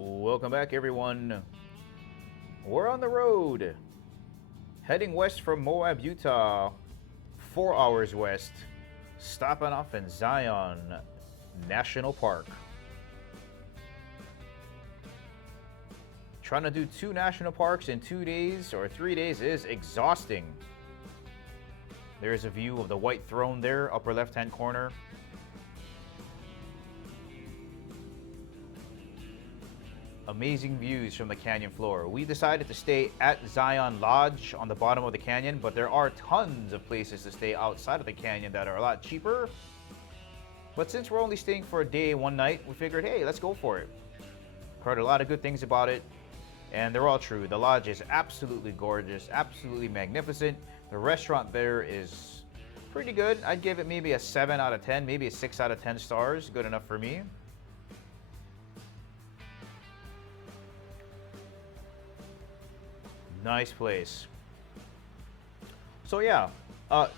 Welcome back, everyone. We're on the road, heading west from Moab, Utah, 4 hours west, stopping off in Zion National Park. Trying to do 2 national parks in 2 days or 3 days is exhausting. There's a view of the White Throne there, upper left-hand corner. Amazing views from the canyon floor. We decided to stay at Zion Lodge on the bottom of the canyon, but there are tons of places to stay outside of the canyon that are a lot cheaper. But since we're only staying for a day, 1 night, we figured, hey, let's go for it. Heard a lot of good things about it, and they're all true. The lodge is absolutely gorgeous, absolutely magnificent. The restaurant there is pretty good. I'd give it maybe a 7 out of 10, maybe a 6 out of 10 stars. Good enough for me. Nice place. So yeah,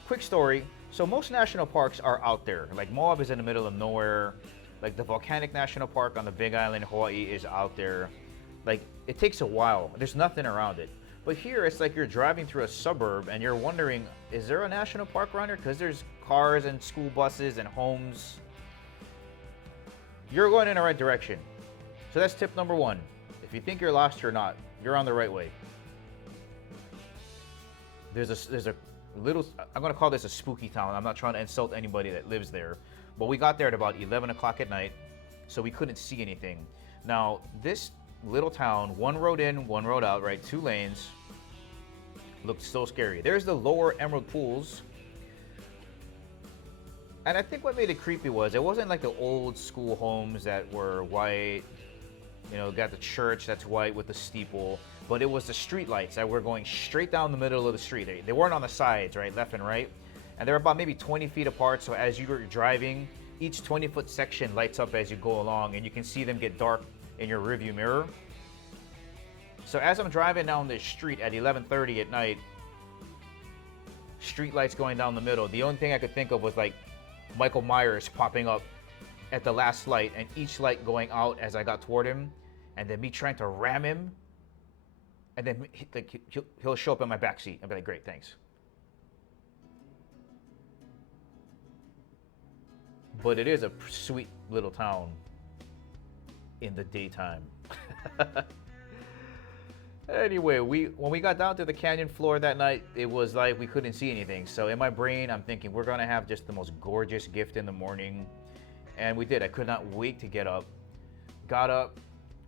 quick story. So most national parks are out there. Like Moab is in the middle of nowhere. Like the Volcanic National Park on the Big Island, Hawaii is out there. Like it takes a while. There's nothing around it. But here it's like you're driving through a suburb and you're wondering, is there a national park around here? Because there's cars and school buses and homes. You're going in the right direction. So that's tip number 1. If you think you're lost, you're not. You're on the right way. There's a little, I'm going to call this a spooky town. I'm not trying to insult anybody that lives there. But we got there at about 11 o'clock at night, so we couldn't see anything. Now, this little town, 1 road in, 1 road out, right? 2 lanes. Looked so scary. There's the lower Emerald Pools. And I think what made it creepy was, it wasn't like the old school homes that were white. You know, got the church that's white with the steeple, but it was the street lights that were going straight down the middle of the street. They weren't on the sides, right, left and right, and they're about maybe 20 feet apart. So as you're driving, each 20-foot section lights up as you go along, and you can see them get dark in your rearview mirror. So as I'm driving down this street at 11:30 at night, street lights going down the middle, the only thing I could think of was like Michael Myers popping up at the last light, and each light going out as I got toward him, and then me trying to ram him, and then he'll show up in my backseat. I'll be like, great, thanks. But it is a sweet little town in the daytime. Anyway, when we got down to the canyon floor that night, it was like we couldn't see anything. So in my brain, I'm thinking we're gonna have just the most gorgeous gift in the morning. And we did. I could not wait to get up. Got up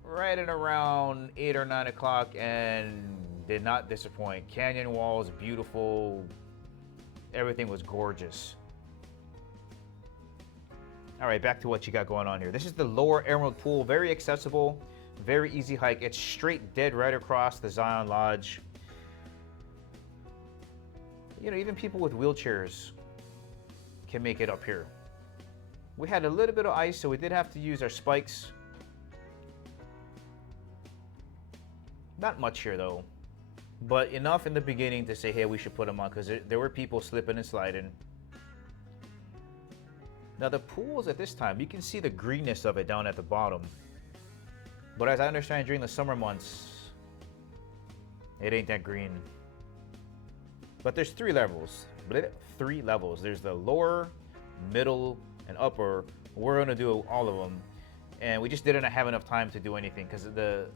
right at around 8 or 9 o'clock and did not disappoint. Canyon walls, beautiful. Everything was gorgeous. All right, back to what you got going on here. This is the lower Emerald Pool. Very accessible, very easy hike. It's straight dead right across the Zion Lodge. You know, even people with wheelchairs can make it up here. We had a little bit of ice, so we did have to use our spikes. Not much here though, but enough in the beginning to say, hey, we should put them on, because there were people slipping and sliding. Now the pools at this time, you can see the greenness of it down at the bottom. But as I understand, during the summer months, it ain't that green. But there's 3 levels. 3 levels. There's the lower, middle, and upper. We're gonna do all of them, and we just didn't have enough time to do anything because the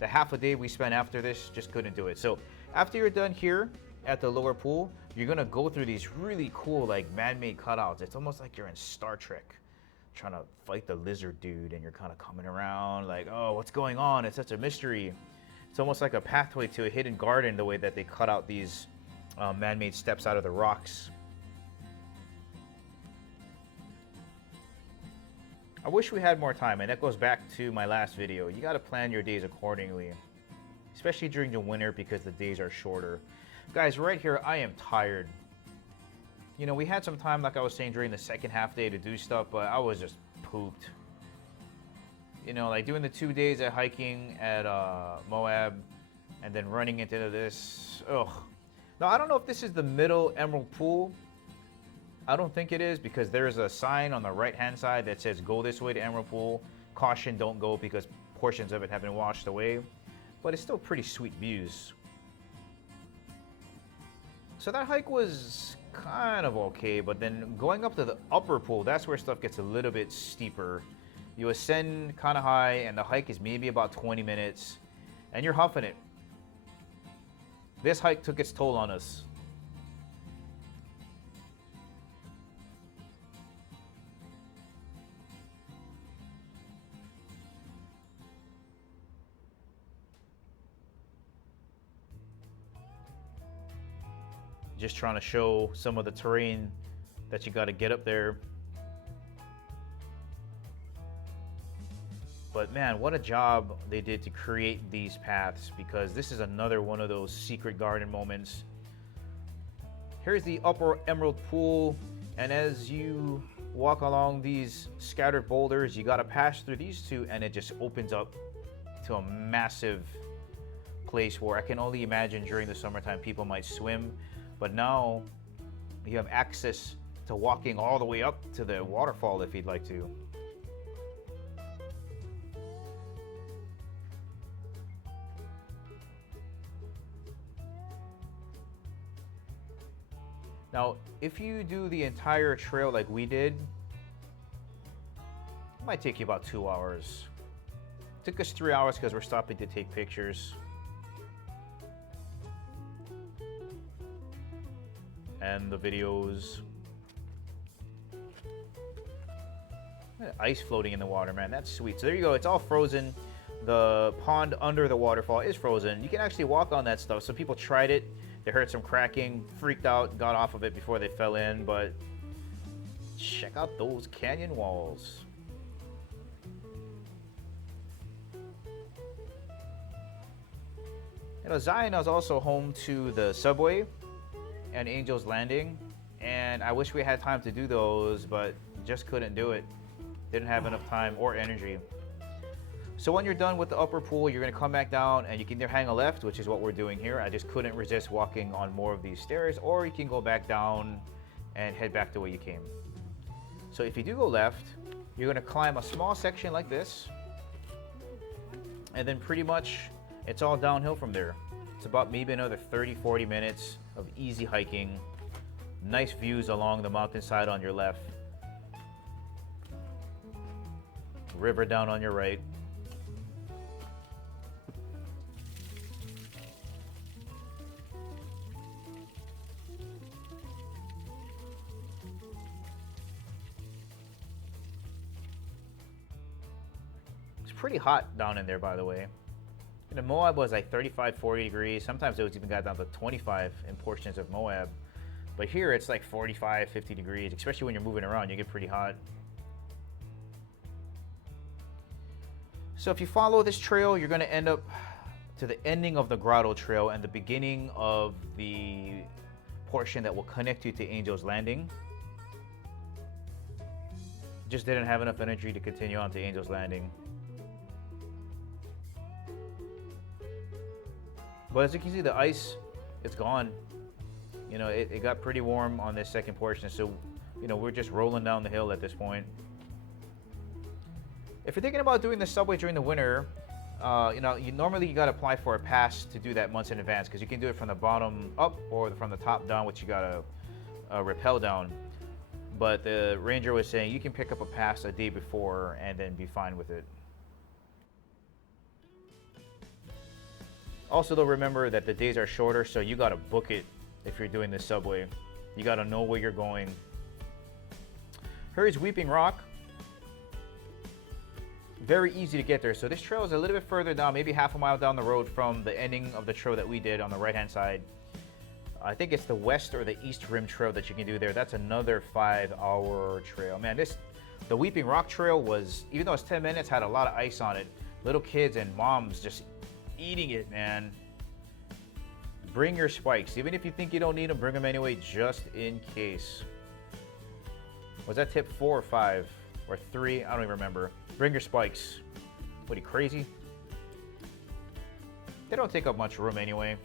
half a day we spent after this just couldn't do it. So after you're done here at the lower pool, you're gonna go through these really cool like man-made cutouts. It's almost like you're in Star Trek trying to fight the lizard dude, and you're kind of coming around like, oh, what's going on? It's such a mystery. It's almost like a pathway to a hidden garden, the way that they cut out these man-made steps out of the rocks. I wish we had more time, and that goes back to my last video. You got to plan your days accordingly, especially during the winter because the days are shorter. Guys, right here, I am tired. You know, we had some time, like I was saying, during the second half day to do stuff, but I was just pooped. You know, like doing the 2 days of hiking at Moab and then running into this. Ugh. Now, I don't know if this is the middle Emerald Pool. I don't think it is, because there's a sign on the right-hand side that says go this way to Emerald Pool. Caution, don't go, because portions of it have been washed away, but it's still pretty sweet views. So that hike was kind of okay, but then going up to the upper pool, that's where stuff gets a little bit steeper. You ascend kind of high, and the hike is maybe about 20 minutes, and you're huffing it. This hike took its toll on us. Just trying to show some of the terrain that you got to get up there. But man, what a job they did to create these paths, because this is another one of those secret garden moments. Here's the upper emerald pool, and as you walk along these scattered boulders, you got to pass through these two, and it just opens up to a massive place where I can only imagine during the summertime people might swim. But now you have access to walking all the way up to the waterfall if you'd like to. Now, if you do the entire trail like we did, it might take you about 2 hours. It took us 3 hours because we're stopping to take pictures. And the videos. Ice floating in the water, man. That's sweet. So there you go. It's all frozen. The pond under the waterfall is frozen. You can actually walk on that stuff. Some people tried it. They heard some cracking, freaked out, got off of it before they fell in. But check out those canyon walls. You know, Zion is also home to the subway and Angel's Landing, and I wish we had time to do those, but just couldn't do it. Didn't have enough time or energy. So when you're done with the upper pool, you're gonna come back down, and you can either hang a left, which is what we're doing here. I just couldn't resist walking on more of these stairs, or you can go back down and head back the way you came. So if you do go left, you're gonna climb a small section like this, and then pretty much it's all downhill from there. It's about maybe another 30-40 minutes of easy hiking. Nice views along the mountainside on your left. River down on your right. It's pretty hot down in there, by the way. You know, Moab was like 35, 40 degrees. Sometimes it was even got down to 25 in portions of Moab. But here it's like 45, 50 degrees, especially when you're moving around, you get pretty hot. So if you follow this trail, you're gonna end up to the ending of the Grotto Trail and the beginning of the portion that will connect you to Angel's Landing. Just didn't have enough energy to continue on to Angel's Landing. But as you can see, the ice, it's gone. You know, it got pretty warm on this second portion, so, you know, we're just rolling down the hill at this point. If you're thinking about doing the subway during the winter, you know, normally you gotta apply for a pass to do that months in advance, because you can do it from the bottom up or from the top down, which you gotta rappel down. But the ranger was saying you can pick up a pass a day before and then be fine with it. Also, though, remember that the days are shorter, so you gotta book it if you're doing the subway. You gotta know where you're going. Here's Weeping Rock. Very easy to get there. So this trail is a little bit further down, maybe half a mile down the road from the ending of the trail that we did on the right-hand side. I think it's the west or the east rim trail that you can do there. That's another 5-hour trail. Man, the Weeping Rock Trail was, even though it's 10 minutes, had a lot of ice on it. Little kids and moms just eating it, man. Bring your spikes. Even if you think you don't need them, bring them anyway, just in case. Was that tip 4 or 5 or 3? I don't even remember. Bring your spikes. What, are you crazy? They don't take up much room anyway.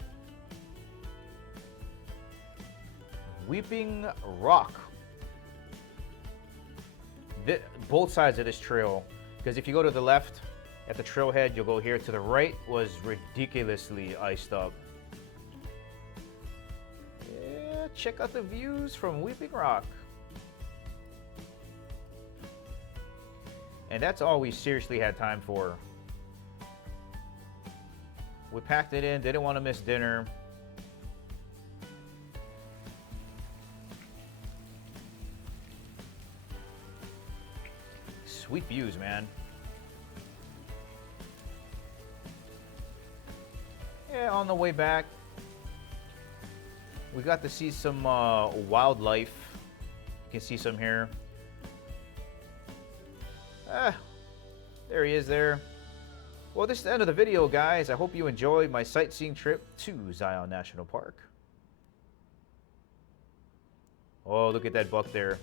Weeping Rock. Both sides of this trail, because if you go to the left, at the trailhead. You'll go here. To the right was ridiculously iced up. Yeah, check out the views from Weeping Rock. And that's all we seriously had time for. We packed it in, didn't want to miss dinner. Sweet views, man. Yeah, on the way back, we got to see some wildlife. You can see some here. There he is there. Well, this is the end of the video, guys. I hope you enjoyed my sightseeing trip to Zion National Park. Oh, look at that buck there.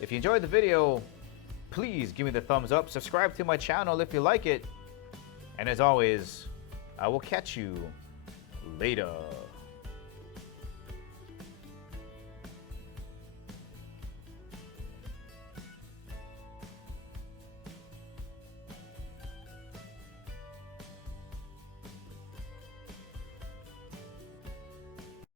If you enjoyed the video, please give me the thumbs up. Subscribe to my channel if you like it. And as always, I will catch you later.